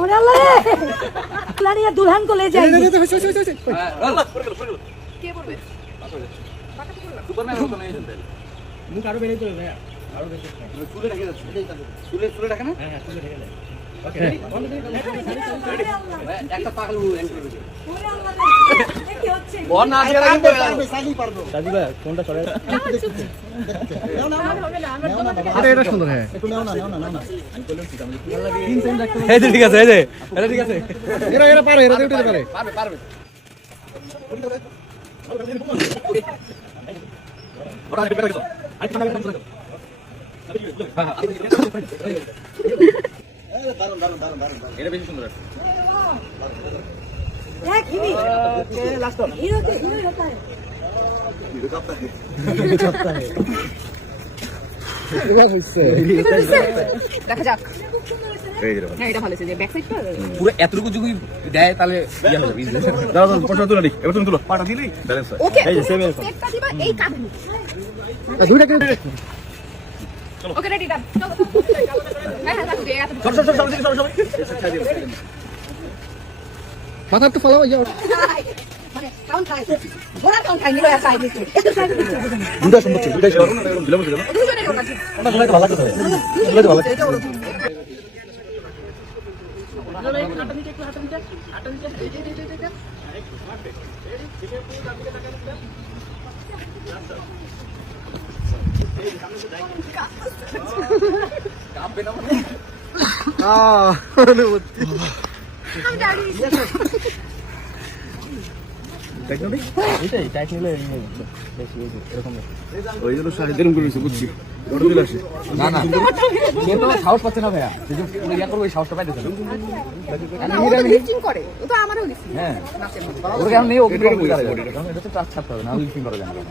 ওরে আল্লাহ রে লাড়িয়া দুলহান को ले जाएंगे কে বলবে সুপারম্যান হতো না এই জন্য মুখ আরো বেড়ে চলে ভাইয়া আরো বেশি চুলে ঢেকে যাচ্ছে চুলে ঢাকে না হ্যাঁ চলে ঢেকে দেয় ওকে একটা পাগল এন্টার করে ওরে আল্লাহ রে কি হচ্ছে ওর না দিয়ে রাখবে সাজি ভাই কোনটা সরে এটা সুন্দর হ্যাঁ এই যে ঠিক আছে এই যে এটা ঠিক আছে এরা পারে এরা উঠতে পারে পারবে ওরা আগে পেরে গেছে দারুন এটা বেশি সুন্দর আছে देख हिमी ওকে লাস্ট অন हीरो के हीरो होता है এটা হইছে দেখা যাক এই যে হ্যাঁ এটা ভালো আছে যে ব্যাক সাইডটা পুরো এতটুকু যদি দেয় তাহলে ইয়া হবে বিজনেস দাও প্রশ্ন তুলে নি এবার তুমি তুলো পাটা দিলেই ব্যালেন্স হয় ওকে এই যে সেম এরকম একটা দিবা এই কাঁধে দুইটা কেটে ওকে রেডি ডান হ্যাঁ হ্যাঁ রাখো এই এত সব মাথা তো ফলো যাও মানে কাউন্ট খাই বড় কাউন্ট খাই নিলো এসা আইছে দুটো সম্ভব ছিল দুটোই দিলাম দিলাম দুজনের কথা ওটা ভালো লাগছে দুটোই ভালো লাগছে অনুভূতি আমি জানি এটাই টাইট নিলে বেশি এরকম ওই জন্য সাহিত্যের করে বুঝছি ওটা দিলে আসে না না সে তো সাহস পাচ্ছে না ভাইয়া সে যে ইয়া করবে ওই সাহসটা পাইতেছে না ও তো লিফটিং করে ও তো আমারও লিফটিং হ্যাঁ নাচের মধ্যে ওকে আমি ওকে করে বলে কারণ এটা তো টাচ ছাড়তে হবে না লিফটিং করা যায় না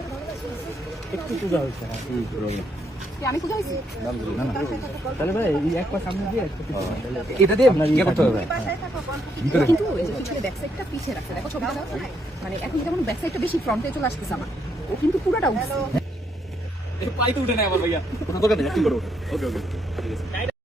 একটু পূজা হচ্ছে না কি আমি কোথায় আছি না না তাহলে ভাই এই এক পা সামনে দিয়ে একটা এটা দিয়ে ইয়ে করতে হবে ভিতরে কিন্তু এই যে পিছনে ব্যাক সাইডটা পিছে রাখছে দেখো ছবিটা দাও মানে এখন যেমন ব্যাক সাইডটা বেশি ফ্রন্টে চলে আসতেছে আমার ও কিন্তু পুরোটা উঠছে পাইতে উঠে না আমার ভাইয়া কোনো দরকার নেই অ্যাক্টিং করো ওকে ওকে